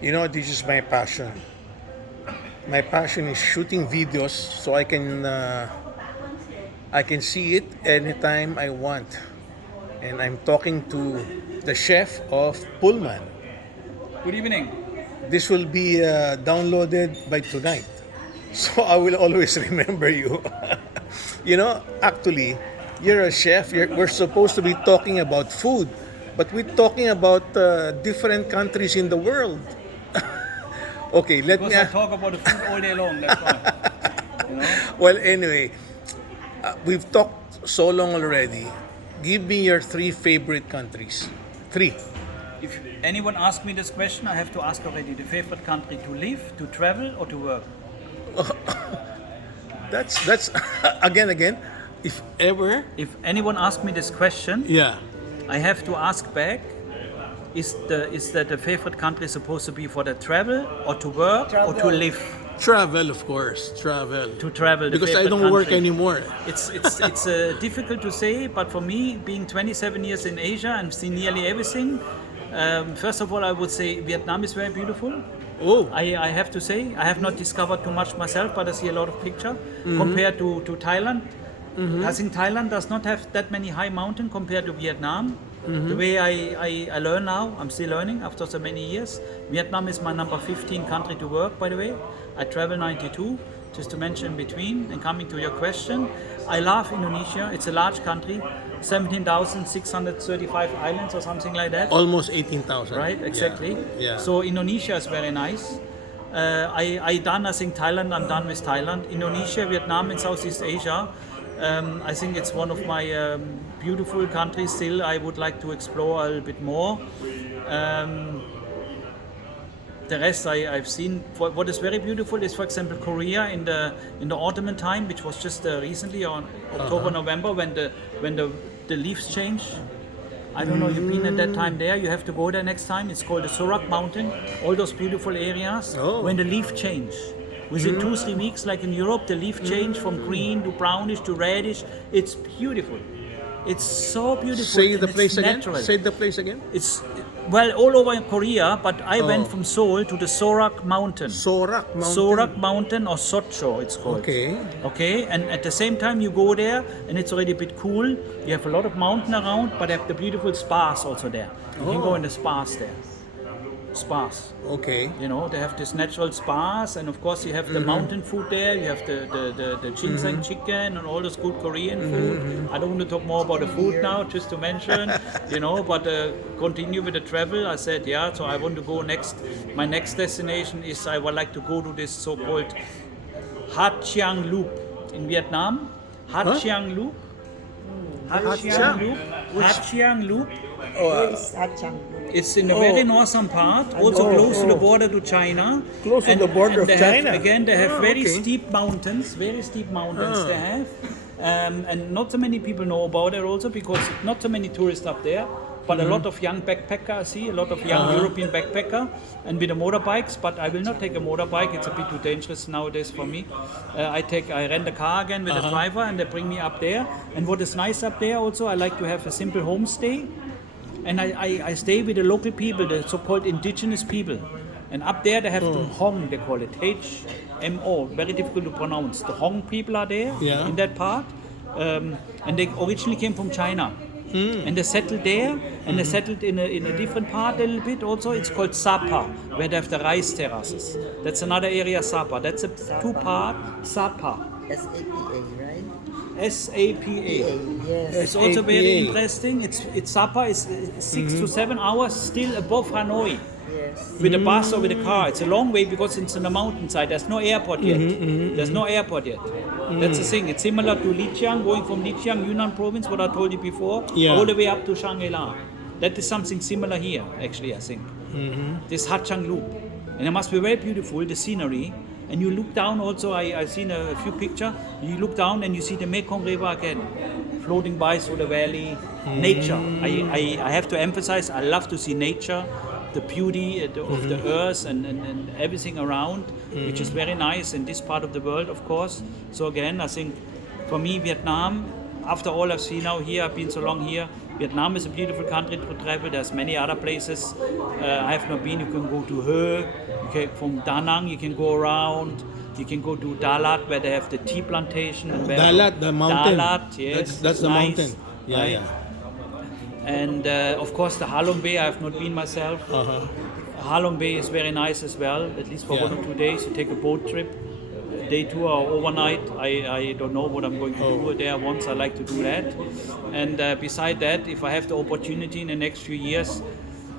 You know, this is my passion. My passion is shooting videos so I can see it anytime I want. And I'm talking to the chef of Pullman. Good evening. This will be downloaded by tonight. So I will always remember you. You know, actually, you're a chef. We're supposed to be talking about food, but we're talking about different countries in the world. Okay, let me. Because I talk about the food all day long, that's why. You know? Well, anyway, we've talked so long already. Give me your three favorite countries. Three. If anyone asks me this question, I have to ask already the favorite country to live, to travel, or to work. That's again. If ever, If anyone asks me this question, yeah. I have to ask back: is that the favorite country supposed to be for the travel, or to work, or to live? Travel, of course. Travel. To travel. The Because I favorite don't work country. anymore. It's difficult to say, but for me, being 27 years in Asia and seen nearly everything, first of all, I would say Vietnam is very beautiful. Oh, I have to say, I have not discovered too much myself, but I see a lot of picture compared to Thailand. I think Thailand does not have that many high mountains compared to Vietnam. The way I learn now, I'm still learning after so many years. Vietnam is my number 15 country to work, by the way. I travel 92, just to mention between. And coming to your question, I love Indonesia. It's a large country, 17,635 islands or something like that. almost 18,000. Right, exactly. Yeah. So Indonesia is very nice. I think Thailand. I'm done with Thailand. Indonesia, Vietnam, and Southeast Asia. I think it's one of my beautiful countries. Still, I would like to explore a little bit more. The rest I've seen. What is very beautiful is, for example, Korea in the autumn time, which was just recently on October, November, when the leaves change. I don't know, you've been at that time there, you have to go there next time. It's called the Sorak Mountain, all those beautiful areas. Oh. When the leaf change. Within 2-3 weeks, like in Europe, the leaf change from green to brownish to reddish. It's beautiful. It's so beautiful. Say and the it's place again. natural. Say the place again. It's well all over Korea, but I went from Seoul to the Sorak Mountain. Sorak Mountain. Sorak Mountain or Sotcho, it's called. Okay. Okay, and at the same time you go there, and it's already a bit cool. You have a lot of mountain around, but they have the beautiful spas also there. You can go in the spas there. Spas. Okay. You know, they have this natural spas, and of course you have the mountain food there. You have the ginseng chicken and all this good Korean food. I don't want to talk more about the food now, just to mention, you know. But continue with the travel. I said, yeah. So I want to go next. My next destination is I would like to go to this so-called Hat Chiang Loop in Vietnam. Hat Chiang Loop. Hat Chiang Loop. Hat Chiang Loop. Where is Achang? It's in the very northern part, also close to the border to China. Close to the border of they China. Have, again, they have very okay. steep mountains, they have. And not so many people know about it also, because not so many tourists up there. But a lot of young backpacker, I see, a lot of young European backpacker, and with the motorbikes. But I will not take a motorbike, it's a bit too dangerous nowadays for me. I rent a car again with a driver, and they bring me up there. And what is nice up there also, I like to have a simple homestay. And I stay with the local people, the so-called indigenous people. And up there they have the Hong, they call it, H-M-O, very difficult to pronounce. The Hong people are there in that part. And they originally came from China. And they settled there, and they settled in a different part a little bit also. It's called Sapa, where they have the rice terraces. That's another area, Sapa. That's a two-part Sapa. S-A-P-A, right? S-A-P-A. Yes. It's also very APA. interesting. It's Sapa is 6 to 7 hours still above Hanoi Yes. with a bus or with a car. It's a long way because it's on the mountainside. There's no airport yet. There's no airport yet. That's the thing. It's similar to Lijiang, going from Lijiang, Yunnan province, what I told you before, all the way up to Shangri-La. That is something similar here, actually, I think. This Hachang Loop. And it must be very beautiful, the scenery. And you look down also, I've seen a few pictures, you look down and you see the Mekong River again, floating by through the valley. Nature. I have to emphasize, I love to see nature, the beauty of the earth and everything around, which is very nice in this part of the world, of course. So again, I think for me, Vietnam, after all I've seen now here, I've been so long here, Vietnam is a beautiful country to travel. There's many other places I have not been. You can go to He. From Da Nang, you can go around. You can go to Dalat, where they have the tea plantation. And where Dalat, the mountain. Dalat, yes. That's the nice, mountain. Yeah, right? yeah. And of course, the Halong Bay, I have not been myself. Uh-huh. Halong Bay is very nice as well, at least for Yeah. 1 or 2 days. You take a boat trip, day tour or overnight. I don't know what I'm going to do there once. I like to do that. And beside that, if I have the opportunity in the next few years,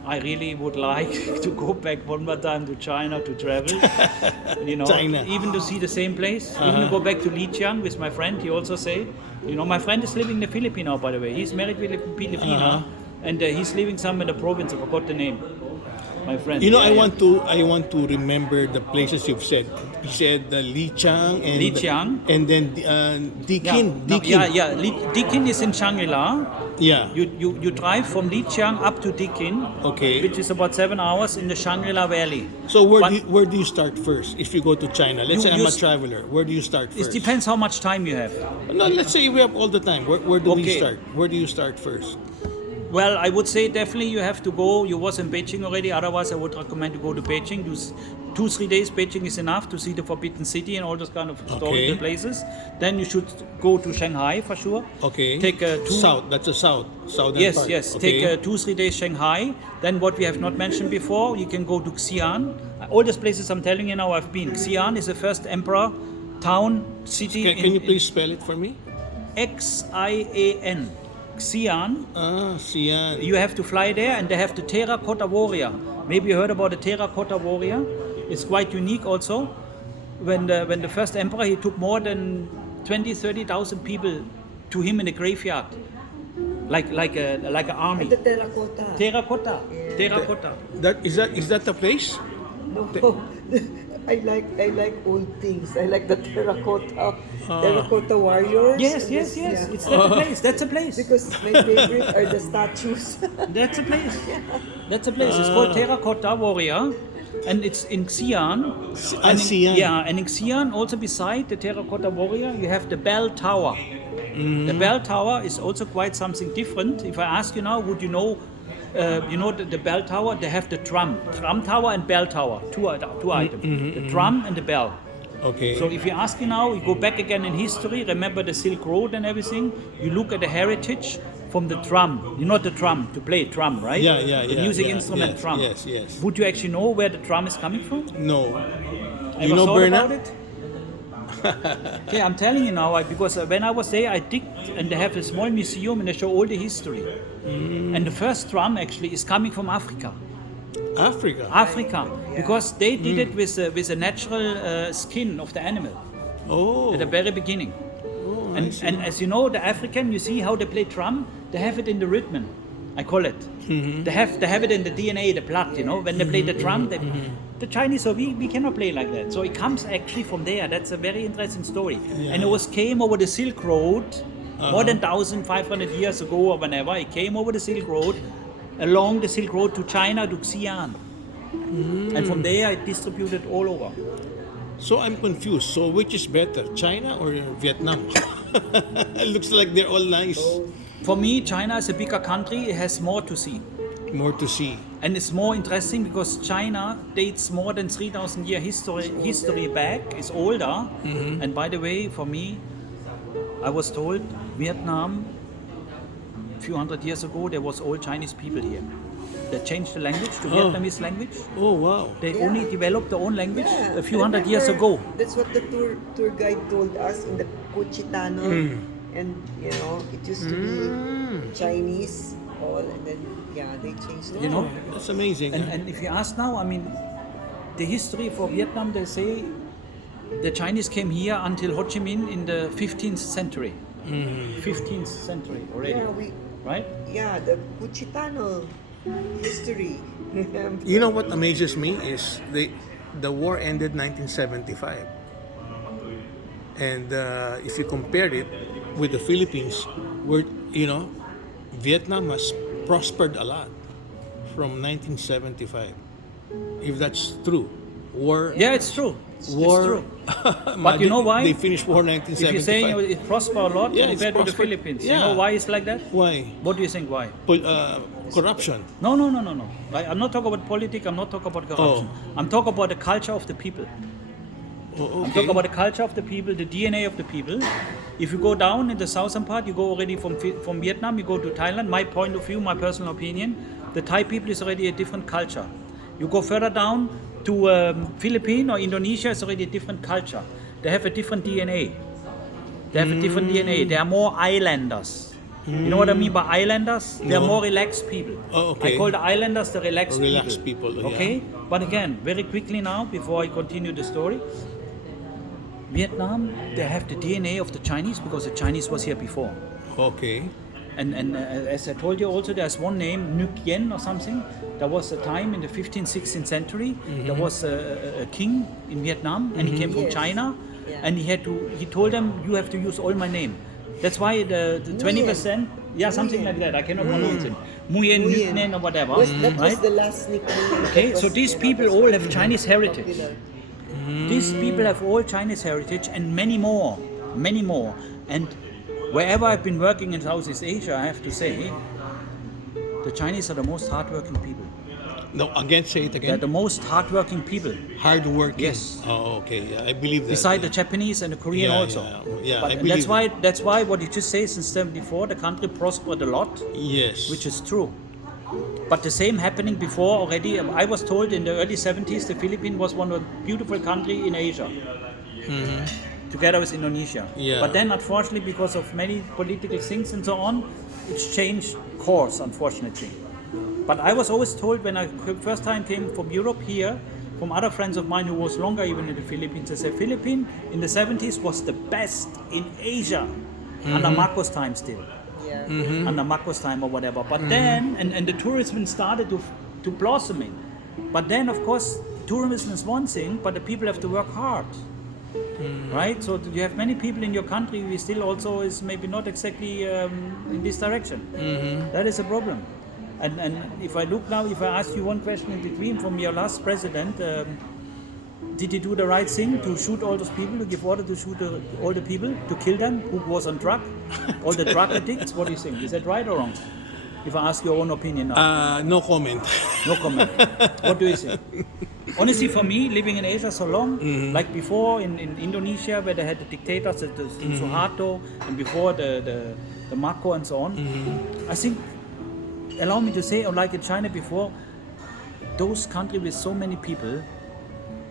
I really would like to go back one more time to China to travel. China. Even to see the same place. Even to go back to Lijiang with my friend. He also say, my friend is living in the Philippines now, by the way. He's married with a Filipina, and he's living somewhere in the province. I forgot the name. My friend. I want to remember the places you've said. You said the Lijiang and Lijiang. and then Dikin. Dikin is in Shangri-La. Yeah. You drive from Lijiang up to Dikin, Okay. which is about 7 hours in the Shangri-La Valley. So where do you start first if you go to China? Let's say I'm a traveler. Where do you start It first? depends how much time you have. No, let's say we have all the time. Where do we Okay. start? Where do you start first? Well, I would say definitely you have to go. You was in Beijing already. Otherwise, I would recommend to go to Beijing. 2-3 days, Beijing is enough to see the Forbidden City and all those kind of historical places. Then you should go to Shanghai for sure. Okay. Take south. That's the southern Yes, part. yes. Okay. Take 2-3 days Shanghai. Then what we have not mentioned before, you can go to Xi'an. All these places I'm telling you now I've been. Xi'an is the first emperor town city. Can you please spell it for me? Xian. Xi'an. Xi'an. You have to fly there, and they have the terracotta warrior. Maybe you heard about the terracotta warrior. It's quite unique also. When the first emperor, he took more than 30,000 people to him in the graveyard, like an army. The terracotta. Terracotta. Is that the place? No. I like old things. I like the terracotta warriors. Yes. Yeah. It's that place. That's a place. Because my favorite are the statues. That's a place. That's a place. It's called Terracotta Warrior, and it's in Xi'an. Xi'an. Yeah, and in Xi'an, also beside the Terracotta Warrior, you have the Bell Tower. The Bell Tower is also quite something different. If I ask you now, would you know? The bell tower, they have the drum tower and bell tower, two items, the drum and the bell. Okay. So if you ask me now, you go back again in history, remember the Silk Road and everything, you look at the heritage from the drum. You know the drum, to play drum, right? Yeah. The music yeah, instrument yes, drum. Yes. Would you actually know where the drum is coming from? No. Ever thought Bernard? about it? Okay, I'm telling you now, because when I was there, I digged, and they have a small museum and they show all the history. And the first drum actually is coming from Africa. Africa. Because they did it with a natural skin of the animal Oh. at the very beginning. Oh, I And, see. and as you know, the African, you see how they play drum, they have it in the rhythm, I call it. They have it in the DNA, the blood, when they play the drum. The Chinese, so we cannot play like that. So it comes actually from there. That's a very interesting story. Yeah. And it came over the Silk Road more than 1,500 years ago or whenever. It came over the Silk Road, along the Silk Road to China, to Xi'an. And from there it distributed all over. So I'm confused. So which is better, China or Vietnam? It looks like they're all nice. For me, China is a bigger country. It has more to see. More to see. And it's more interesting because China dates more than 3,000 year history back. It's older. And by the way, for me, I was told Vietnam, a few hundred years ago, there was all Chinese people here. They changed the language to Vietnamese language. Oh, wow. They only developed their own language a few I hundred years remember ago. That's what the tour guide told us in the Kochi Tunnel. And it used to be Chinese all, and then they changed it. That's amazing. And if you ask now, the history for Vietnam, they say the Chinese came here until Ho Chi Minh in the 15th century. 15th century already, right? Yeah, the Kochi Tunnel history. You know what amazes me is the war ended 1975. And if you compare it with the Philippines, where Vietnam has prospered a lot from 1975. If that's true, War. Yeah, it's true. War. It's true. But you know why? They finished war If 1975. you're saying it prosper a lot Yeah, it's compared to the prospered. Philippines, you Yeah. know why it's like that? Why? What do you think why? Corruption. No. I'm not talking about politics. I'm not talking about corruption. I'm talking about the culture of the people. Oh, I'm okay. talking about the culture of the people, the DNA of the people. If you go down in the southern part, you go already from Vietnam, you go to Thailand. My point of view, my personal opinion, the Thai people is already a different culture. You go further down to Philippines or Indonesia, it's already a different culture. They have a different DNA. They have a different DNA. They are more islanders. You know what I mean by islanders? They are more relaxed people. Oh, okay. I call the islanders the relaxed people. Yeah. Okay? But again, very quickly now, before I continue the story, Vietnam, they have the DNA of the Chinese because the Chinese was here before. Okay. And as I told you also, there's one name, Nuc Yen or something. There was a time in the 15th, 16th century, there was a king in Vietnam, and he came from Yes. China, Yeah. and he told them, you have to use all my name. That's why the 20%, yeah, something like that, I cannot pronounce it. Nguyen, Nuc Yen or whatever, That was right? the last nickname. Okay, that so was, these you know, people was all have Chinese heritage. popular. These people have all Chinese heritage and many more. And wherever I've been working in Southeast Asia, I have to say, the Chinese are the most hardworking people. No, again, say it They're again. the most hardworking people, Hard working. Yes. Oh, okay. Yeah, I believe that. beside the yeah. Japanese and the Korean Yeah, also. yeah, But I and believe that's why what you just say since 74, the country prospered a lot, Yes. which is true. But the same happening before already. I was told in the early 70s the Philippines was one of the beautiful country in Asia, together with Indonesia. Yeah. But then, unfortunately, because of many political things and so on, it's changed course, unfortunately. But I was always told when I first time came from Europe here, from other friends of mine who was longer even in the Philippines, they said Philippines in the 70s was the best in Asia under Marcos time still. Yeah. Under Marcos time or whatever. But then, and the tourism started to blossoming. But then, of course, tourism is one thing, but the people have to work hard. Right? So you have many people in your country who still also is maybe not exactly in this direction. That is a problem. And if I look now, if I ask you one question in between from your last president, did he do the right thing to shoot all those people, to give order to shoot all the people, to kill them who was on drug, all the drug addicts? What do you think? Is that right or wrong? If I ask your own opinion now. No comment. No comment. What do you think? Honestly, for me, living in Asia so long, like before in Indonesia, where they had the dictators, the Suharto, and before the Marco and so on, I think, allow me to say, like in China before, those countries with so many people,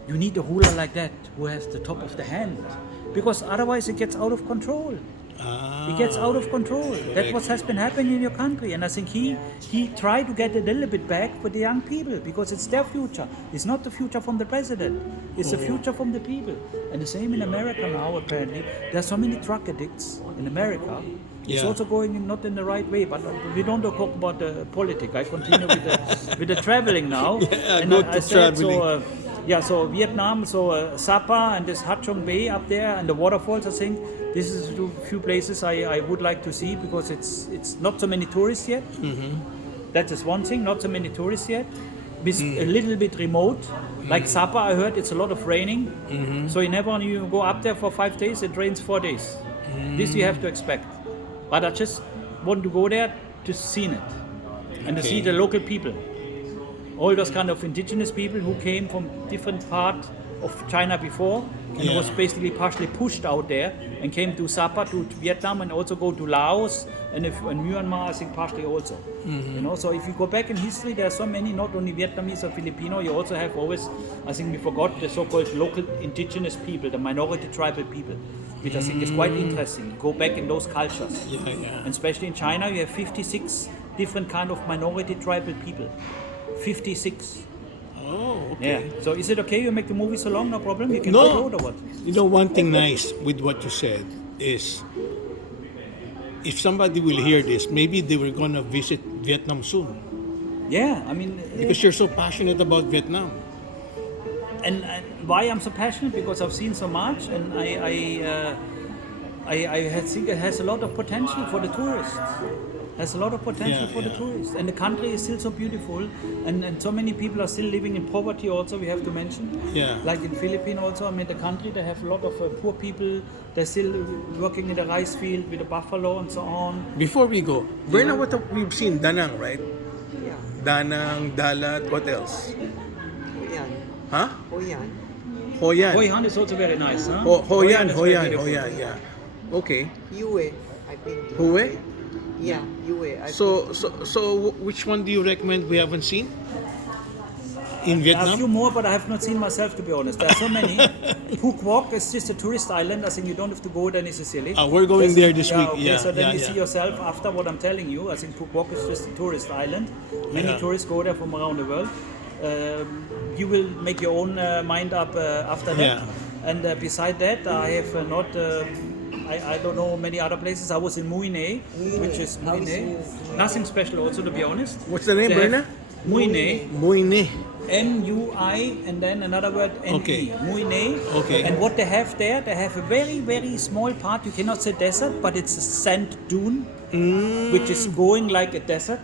you need a ruler like that who has the top of the hand, because otherwise it gets out of control. It gets out of control. That's what has been happening in your country, and I think he tried to get a little bit back for the young people because it's their future. It's not the future from the president. It's the future from the people. And the same in America now. Apparently, there are so many drug addicts in America. It's Yeah. also going not in the right way. But we don't talk about the politics. I continue with the traveling now. Yeah, and go I to said traveling. so Vietnam, Sapa and this Ha Chong Bay up there and the waterfalls. I think this is a few places I would like to see because it's not so many tourists yet. That is one thing, not so many tourists yet. It's a little bit remote. Like Sapa, I heard it's a lot of raining. So you go up there for 5 days, it rains 4 days. This you have to expect. But I just want to go there to see it and to see the local people. All those kind of indigenous people who came from different parts of China before and was basically partially pushed out there and came to Sapa, to Vietnam, and also go to Laos and Myanmar, I think partially also. You know, so if you go back in history, there are so many, not only Vietnamese or Filipino, you also have always, I think we forgot the so-called local indigenous people, the minority tribal people, which I think is quite interesting. Go back in those cultures. And especially in China, you have 56 different kind of minority tribal people. 56. Oh, okay. Yeah. So is it okay you make the movie so long? No problem? You can No. go or what? You know, one thing nice with what you said is if somebody will hear this, maybe they were going to visit Vietnam soon Yeah, I mean, because you're so passionate about Vietnam. and why I'm so passionate, because I've seen so much, and I think it has a lot of potential for the tourists. Has a lot of potential Yeah, for the yeah. tourists, and the country is still so beautiful, and so many people are still living in poverty. Also, we have to mention, Yeah. like in Philippines. Also, I mean, the country they have a lot of poor people. They're still working in the rice field with the buffalo and so on. Before we go, Berna, what have we've seen? Danang, right? Yeah. Danang, Dalat, what else? Hoyan. Huh? Hoyan. Hoi An. Hoi Han is also very nice, huh? Hoi An, is Hoi very An, beautiful. Hoi An, yeah. Okay. Yue. I've been to. Hue? Yeah, Yue. So which one do you recommend we haven't seen? In There are a few Vietnam? more, but I have not seen myself, to be honest. There are so many. Phuc Quoc is just a tourist island. I think you don't have to go there necessarily. We're going there this week. Okay, Yeah, so then yeah, you yeah. see yourself after what I'm telling you. I think Phuc Quoc is just a tourist island. Many Yeah. tourists go there from around the world. You will make your own mind up after that. Yeah. And beside that, I have not. I don't know many other places. I was in Mui Ne, which is How Mui is Ne. Mui Ne? Nothing special, also, to be honest. What's the name, They have Berna? Mui Ne. Muine. MUI and then another word NE. Okay. Mui Ne. Okay. And what they have there, they have a very, very small part. You cannot say desert, but it's a sand dune, which is going like a desert.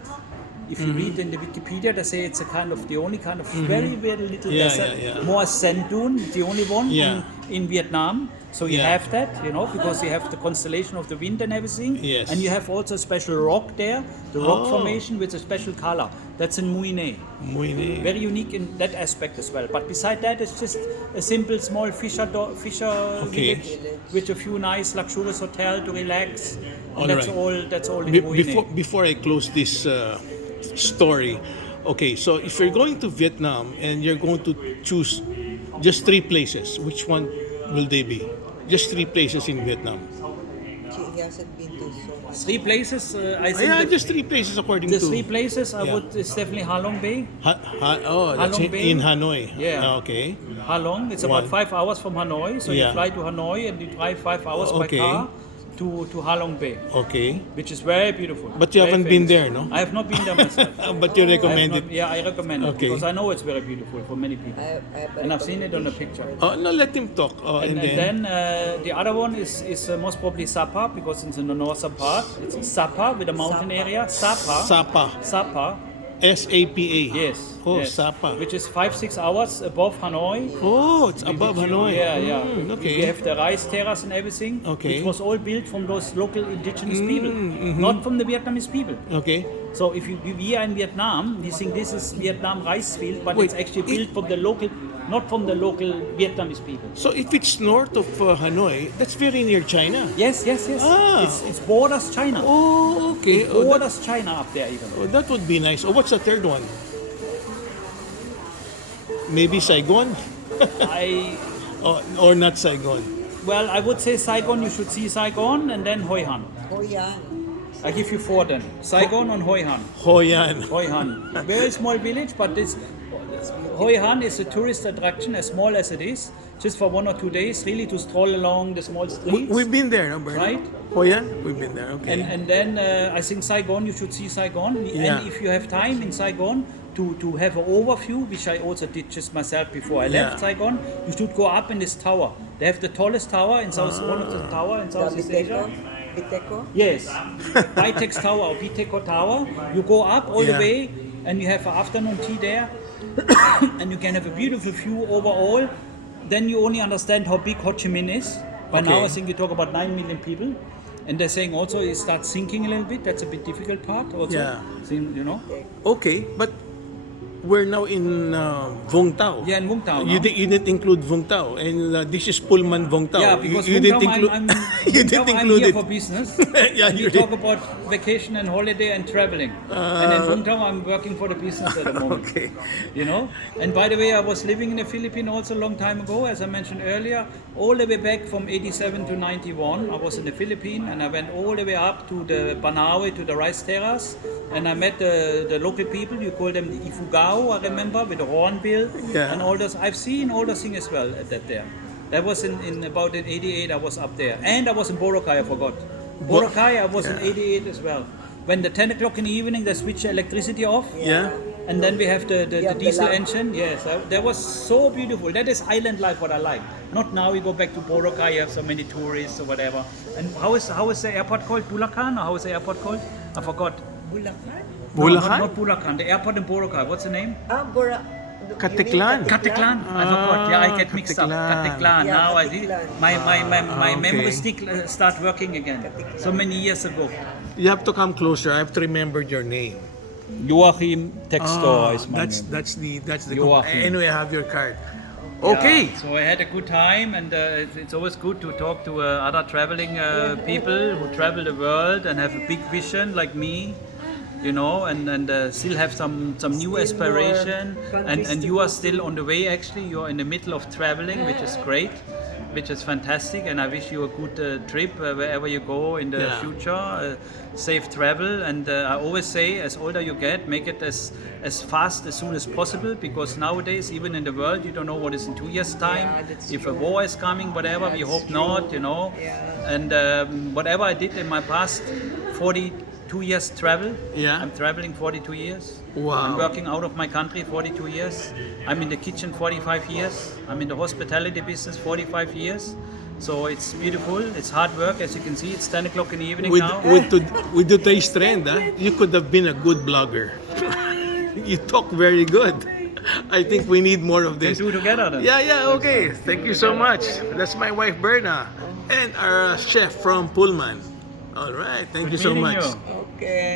If you read in the Wikipedia, they say it's a kind of the only kind of very, very little Yeah, desert. yeah, yeah. More sand dune, the only one Yeah. in Vietnam. So you Yeah. have that, because you have the constellation of the wind and everything. Yes. And you have also a special rock there, the rock Oh. formation with a special color. That's in Mui Ne. Muine. Very unique in that aspect as well. But beside that, it's just a simple, small fisher Okay. village with a few nice, luxurious hotel to relax. All And that's right. all. That's all in Mui Ne. Before I close this story, okay, so if you're going to Vietnam and you're going to choose just 3 places, which one will they be? Just 3 places in Vietnam. He hasn't been to so much. 3 places. I think Yeah, the, just 3 places according the to 3 places I Yeah. would is definitely Ha Long Bay. That's Halong Bay. in Hanoi. Yeah. Okay. Ha Long. It's about One. 5 hours from Hanoi. So Yeah. you fly to Hanoi and you drive 5 hours Okay. by car to Ha Long Bay, Okay. which is very beautiful. But you Very haven't been famous. there, no? I have not been there myself. But you I have recommend not- it. Yeah, I recommend it Okay. because I know it's very beautiful for many people, I have a and I've seen it on a recommendation picture. for Oh, no, let him talk. And then the other one is most probably Sapa because it's in the northern part. It's Sapa with a mountain Sapa. area. Sapa. Sapa. Sapa. SAPA. Yes. Oh, yes. Sapa. Which is 5-6 hours above Hanoi. Oh, it's above Hanoi. Yeah, yeah. Okay. You have the rice terrace and everything, Okay. which was all built from those local indigenous people, not from the Vietnamese people. Okay. So if we are in Vietnam, we think this is Vietnam rice field, but Wait, it's actually built from the local, not from the local Vietnamese people. So if it's north of Hanoi, that's very near China. Yes, yes, yes. Ah. It's borders China. Oh, okay. Oh, that, Borders China up there even. oh, that would be nice. Oh, what's the third one? Maybe Saigon? Or not Saigon? I would say Saigon. You should see Saigon and then Hoi Han. Hoyan. I give you 4 then. Saigon and Hoi Han. Hoi An. Hoi Han. Very small village, but this Hoi Han is a tourist attraction, as small as it is, just for 1 or 2 days, really to stroll along the small streets. We've been there, no, Bernard? Right. Hoi An? We've been there, okay. And then I think Saigon, you should see Saigon. Yeah. And if you have time in Saigon to have an overview, which I also did just myself before I left Yeah. Saigon, you should go up in this tower. They have the tallest tower in one of the tower in The Southeast Asia. Biteco. Yes, Vitex Tower or Viteco Tower. You go up all the Yeah. way and you have an afternoon tea there and you can have a beautiful view over all. Then you only understand how big Ho Chi Minh is. By now Okay. I think you talk about 9 million people. And they're saying also it starts sinking a little bit. That's a bit difficult part also. Yeah. Okay. Okay, but we're now in Vung Tau. Yeah, in Vung Tau You, now. you didn't include Vung Tau, and this is Pullman Vung Tau. Yeah, because you Vung didn't Tau, include. I'm you Vung didn't Tau, I'm include here it. for business. Yeah, and you we did. talk about vacation and holiday and traveling. And in Vung Tau, I'm working for the business at the moment. Okay. And by the way, I was living in the Philippines also a long time ago, as I mentioned earlier, all the way back from 87 to 91. I was in the Philippines and I went all the way up to the Banaue, to the rice terrace, and I met the local people. You call them the Ifugao, I remember, with the hornbill Yeah. and all those. I've seen all those things as well at that there. That was in about in 88. I was up there, and I was in Boracay. I forgot. Boracay. I was in 88 as well. When the 10 o'clock in the evening, they switch the electricity off. Yeah. And then we have the have the diesel lamp. engine. Yes, that was so beautiful. That is island life, what I like. Not now we go back to Boracay, you have so many tourists or whatever. And how is the airport called? Bulacan, or how is the airport called? I forgot. Bulacan? No, Bulacan? not Bulacan. The airport in Boracay. What's the name? Bora. Katiklan. Katiklan. I forgot. Yeah, I get mixed up. Katiklan. Katiklan. Yeah, Now I see. Katiklan. My okay. memory stick start working again. So many years ago. You have to come closer. I have to remember your name. JOACHIM TEXTOR is my name. that's the Joachim. anyway, I have your card. Okay. Yeah, so I had a good time, and it's always good to talk to other traveling people who travel the world and have a big vision like me, you know, and still have some new Still aspiration. more And countries you to are still on the way. Actually, you're in the middle of traveling, which is great, which is fantastic. And I wish you a good trip wherever you go in the Yeah. future. Safe travel, and I always say, as older you get, make it as fast as soon as possible, because nowadays, even in the world, you don't know what is in 2 years' time. Yeah, that's If a true. war is coming, whatever, we That's hope true. not, you know. Yeah. And whatever I did in my past 42 years travel, Yeah. I'm traveling 42 years. Wow. I'm working out of my country 42 years. I'm in the kitchen 45 years. I'm in the hospitality business 45 years. So it's beautiful. It's hard work, as you can see. It's 10 o'clock in the evening With, now. with today's trend, you could have been a good blogger. You talk very good. I think we need more of Can this. do together then. Yeah, okay. Thank you so much. That's my wife, Berna, and our chef from Pullman. All right. Thank you Good so meeting much. you. Okay.